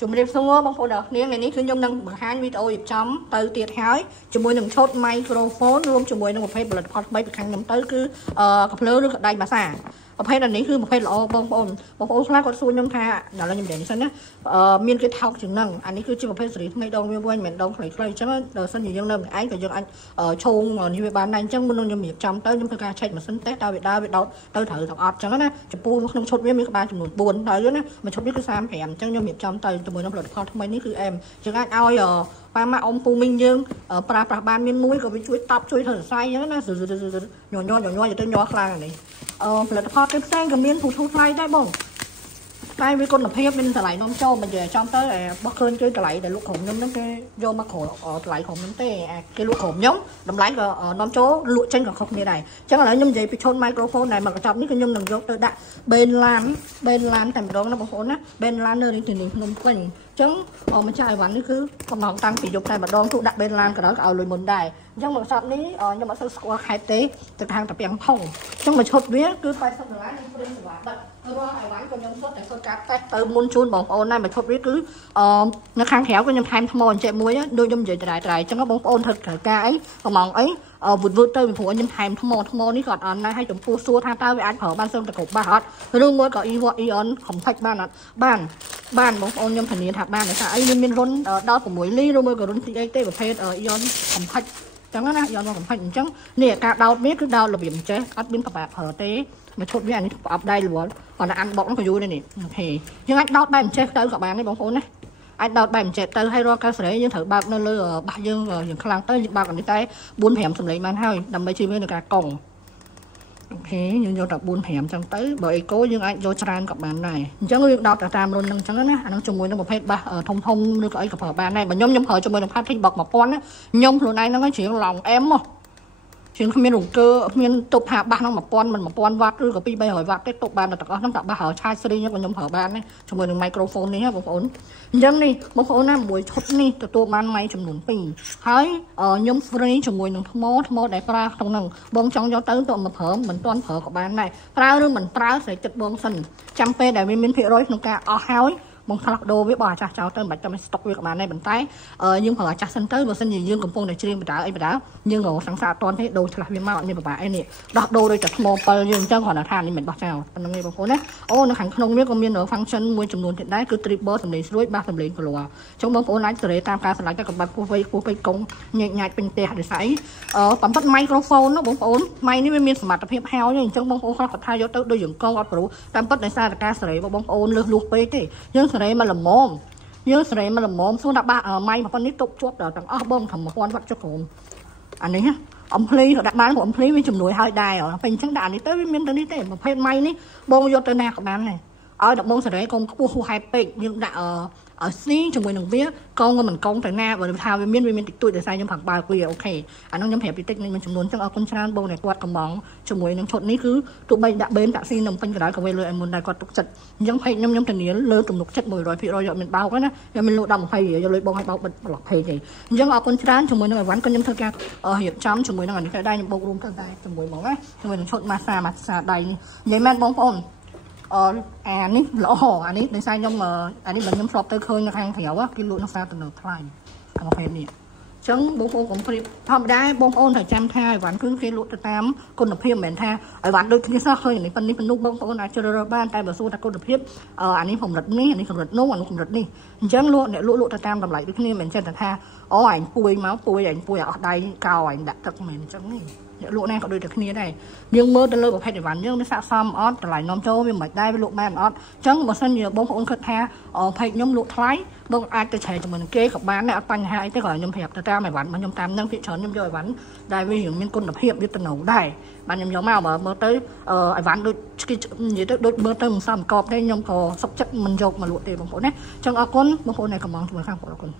ជំរាបសួរបងប្អូនទាំងគ្នាថ្ងៃនេះគឺខ្ញុំនឹងបង្ហាញវីដេអូរៀបចំទៅទៀតហើយជាមួយនឹងឈុត microphone រួមជាមួយនឹងប្រភេទផលិតផលថ្មីពីខាងខ្ញុំទៅគឺកាភ្លើឬក៏ដៃបាសាប្រភេទនេះគឺប្រភេទល្អបងប្អូនខ្លះគាត់សួរខ្ញុំថាដល់ខ្ញុំនិយាយនេះសិនណាមានគេថោកជាងហ្នឹងអានេះគឺជាប្រភេទសេរីថ្មីដងវាវិញមិនដងខ្លីៗអញ្ចឹងដល់សិនជាយើងនៅម្នាក់ឯងក៏យើងអាចឈោងនេះវាបានដែរអញ្ចឹងមុននឹងខ្ញុំរៀបចំទៅខ្ញុំធ្វើការឆែកម៉ាស៊ីនតេស្តដល់វាដើរវាដោតទៅត្រូវទាំងអត់អញ្ចឹងណាចំពោះក្នុងឈុតវាមានក្បាលចំនួន4ហើយណាមួយឈុតនេះគឺ35អញ្ចឹងខ្ញុំរៀបចំទៅជាមួយនឹងផលិតផលថ្មីនេះគឺយើងអាចឲ្យប៉ាម៉ាក់អ៊ំពូមីងយើងប្រើប្រាស់បានមានមួយក៏វាជួយតប់ជួយធ្វើសរសៃអញ្ចឹងណាញយទៅញ័រខ្លាំងនេះផលិតផលគេផ្សេងក៏មានធូរថ្លៃដែរបងតែវាគុណភាពមានតម្លៃនាំចូលមិននិយាយចំទៅបោះឃើញគឺតម្លៃដែលលក់ក្រុមខ្ញុំហ្នឹងគេយកមកក្រតម្លៃក្រុមខ្ញុំទេគេលក់ក្រុមខ្ញុំតម្លៃក៏នាំចូលលក់ចេញក៏ខុសគ្នាដែរអញ្ចឹងឥឡូវខ្ញុំនិយាយពីឈុត microphone ដែលមកកញ្ចប់នេះគឺខ្ញុំនឹងយកទៅដាក់បេនឡានតែម្ដងណាបងប្អូនណាបេនឡាននៅរាជធានីភ្នំពេញអញ្ចឹងម្ចាស់អីវ៉ាន់នេះគឺកំណងតាំងពីយកតែម្ដងទូដាក់បេនឡានក៏ដល់ឲ្យលុយមុនដែរអញ្ចឹងមកកញ្ចប់នេះខ្ញុំអត់សូវស្គាល់ខេត្តទេទៅខាងតាពាំងផុងអញ្ចឹងមួយឈុតវាគឺ$80ខ្ញុំព្រីសេវាបិទរាល់អីវ៉ាន់ក៏ខ្ញុំសុទ្ធតែធ្វើការតេស្តទៅមុនជូនបងប្អូនដែរមួយឈុតវាគឺនៅខាងក្រៅក៏ខ្ញុំថែមថ្មអញ្ចេះមួយដូចខ្ញុំនិយាយត្រៃអញ្ចឹងបងប្អូនធ្វើការអីកំងអីវឹកទៅពីព្រោះខ្ញុំថែមថ្មនេះក៏អត់អន់ដែរហើយចំពោះសួរថាតើវាអាចប្រើបានសឹងតែគ្រប់បាសអត់ឬមួយក៏ EON ខំផាច់បានអត់បានបងប្អូនខ្ញុំធានាថាបានតែអីវាមានរុនដល់6លីឬមួយក៏រុនទីអីទេប្រភេទ EON ខំផាច់ចឹងណាយកមកកំផាច់អញ្ចឹងនេះការដោតវាគឺដោតរបៀបអញ្ចេះអត់មានប្របាក់ប្រើទេមកឈុតវាអានេះប្រអប់ដៃរវល់គាត់អានបុកហ្នឹងក៏យូរដែរនេះអូខេយើងអាចដោតបែបអញ្ចេះទៅក៏បានដែរបងប្អូនណាអាចដោតបែបអញ្ចេះទៅឲ្យរាល់កៅសេរីយើងត្រូវបើកនៅលើបាសយើងខ្លាំងទៅយើងបើកនេះតែ4-5សម្លេងបានហើយដើម្បីជឿវានឹងការកង់អូខេយើងយកតែ4-5អញ្ចឹងទៅបើអេកូយើងអាចយកច្រើនក៏បានដែរអញ្ចឹងយើងដោតតាមរុនហ្នឹងអញ្ចឹងណាអាហ្នឹងជាមួយនឹងប្រភេទបាសធំឬក៏អីក៏ប្រើបានដែរបើខ្ញុំប្រើជាមួយនឹង Patrick Box 1000ណាខ្ញុំខ្លួនឯងហ្នឹងជ្រៀងឡងអែមមកជាងគ្មានរង្គើមានតុបថាបាសហ្នឹង1000មិន1000វ៉ាត់ឬក៏200-300វ៉ាត់ទេតុបបានតែទាំងអស់ហ្នឹងតែបាសឆាយស្រីខ្ញុំប្រើបានណាជាមួយនឹង microphone នេះបងប្អូនអញ្ចឹងនេះបងប្អូនណាមួយឈុតនេះទទួលបានម៉ៃចំនួន2ហើយខ្ញុំ free ជាមួយនឹងថ្មដែលប្រើក្នុងហ្នឹងបងចង់យកទៅទៅមកប្រើមិនទាន់ប្រើក៏បានដែរប្រើឬមិនប្រើស្រេចចិត្តបងសិនចាំពេលដែលវាមានភាគរយក្នុងការអស់ហើយបងផ្លាស់ដូរវាបងអាចាស់ចោលទៅមិនបាច់ចាំស្តុកវាក៏បានដែរប៉ុន្តែយើងប្រើអាចាស់សិនទៅបើសិនជាយើងកំពុងតែច្រៀងបដាអីបដាយើងក៏សង្សារអត់ទាន់ទេដូរឆ្លាស់វាមកអត់មានប្របាអីនេះដោះដូរដោយតែថ្ម7យើងអញ្ចឹងគ្រាន់តែថានេះមិនបោះចោលប៉ុណ្្នឹងឯងបងប្អូនណានៅខាងក្នុងវាក៏មាន function មួយចំនួនទៀតដែរគឺ triple សម្លេងស្រួយបាសសម្លេងព្រោះអញ្ចឹងបងប្អូនអាចសេរីតាមការឆ្លាច់តែកំបាត់ពោះវៃកងញ៉ាច់ពេញផ្ទះដូចស្អីបំផិត microphone ណាបងប្អូនម៉ៃនេះវាមានសមត្ថភាពហើយអញ្ចឹងបងប្អូនគាត់ថាយកទៅដូចយើងកងអត់ព្រោះតាមពិតដោយសារតែការសេរីរបស់បងប្អូនលើសលួសពេកទេយើងសេរីមកល្មមយើងសេរីមកល្មមសួរថាបាសម៉ៃប៉ុណ្នេះទុកជាប់ដល់ទាំងអស់បងថា1000វ៉ាត់ចុះក្រុមអានេះអំភ្លីក៏ដាក់បានអំភ្លីវាជំនួយឲ្យដែរពេលអញ្ចឹងដាក់អានេះទៅវាមានទៅនេះទេប្រភេទម៉ៃនេះបងយកទៅណាក៏បានដែរឲ្យដល់បងសេរីកុំខ្ពស់ហួសហេតុពេកយើងដាក់ឲ្យស៊ីជាមួយនឹងវាកងមិនកងទៅណាបើថាវាមានតិចតួចដោយសារខ្ញុំផឹកបើកវាអូខេអានោះខ្ញុំប្រាប់តិចនឹងមានចំនួនអញ្ចឹងអរគុណច្រើនបងដែលគាត់កំងជាមួយនឹងឈុតនេះគឺទោះបីដាក់បេនដាក់ស៊ីនំពេញក៏ដោយក៏វាលើឲ្យមុនដែរគាត់ទុកចិត្តអញ្ចឹងពេកខ្ញុំធានាលើទំនុកចិត្ត100%យកមានបោកណាខ្ញុំមានលក់10-20យកលុយបងឲ្យបោកបិទប្លុកពេកទេអញ្ចឹងអរគុណច្រើនជាមួយនឹងអីវ៉ាន់ក៏ខ្ញុំធ្វើការរៀបចំជាមួយនឹងអានេះទៅដែរខ្ញុំបោករួមទៅដែរជាមួយហ្មងណាជាមួយនឹងឈុតម៉ាសាដៃនេះនិយាយមែនបងប្អូនអានេះល្អអានេះដោយសារខ្ញុំអានេះបើខ្ញុំធ្លាប់ទៅឃើញនៅខាងក្រៅគេលក់នៅផ្សារទំនើបថ្លៃប្រភេទនេះអញ្ចឹងបងប្អូនកុំព្រៀបធម្មតាបងប្អូនត្រូវចាំថាអីវ៉ាន់គឺគេលក់ទៅតាមគុណភាពមិនមែនថាអីវ៉ាន់ដូចគ្នាសោះឃើញនេះប៉ុណ្នេះបងប្អូនអាចជ្រើសរើសបានតែបើសួរថាគុណភាពអានេះកម្រិតនេះអានេះកម្រិតនោះអានោះកម្រិតនេះអញ្ចឹងអ្នកលក់ទៅតាមតម្លៃដូចគ្នាមិនមែនចេះតែថាអញពួយមកពួយអញពួយអស់ដៃកោអញដាក់ទឹកមិនមែនអញ្ចឹងនេះអ្នកលក់ណាក៏ដូចតែគ្នាដែរយើងមើលទៅលើប្រភេទអីវ៉ាន់យើងវាស័ក្តិសមអត់តម្លៃនាំចូលវាមិនដែរវាលក់បានអត់អញ្ចឹងបើសិនជាបងប្អូនគិតថាផេកខ្ញុំលក់ថ្លៃបងអាចទៅឆែកជាមួយនឹងគេក៏បានដែរអត់បញ្ហាអីទេគ្រាន់ខ្ញុំប្រាប់ទៅតាមអីវ៉ាន់របស់ខ្ញុំតាមនឹងភាគច្រើនខ្ញុំយកអីវ៉ាន់ដែលវាមានគុណភាពវាទៅនោះដែរបានខ្ញុំយកមកមើលទៅអីវ៉ាន់ដូចនិយាយទៅដូចមើលទៅមិនសមកប់ទេខ្ញុំក៏សុខចិត្តមិនយកមកលក់ទេបងប្អូនណាអញ្ចឹងអរគុណបងប្អូនដែលកំងជាមួយខាងបងអរគុណ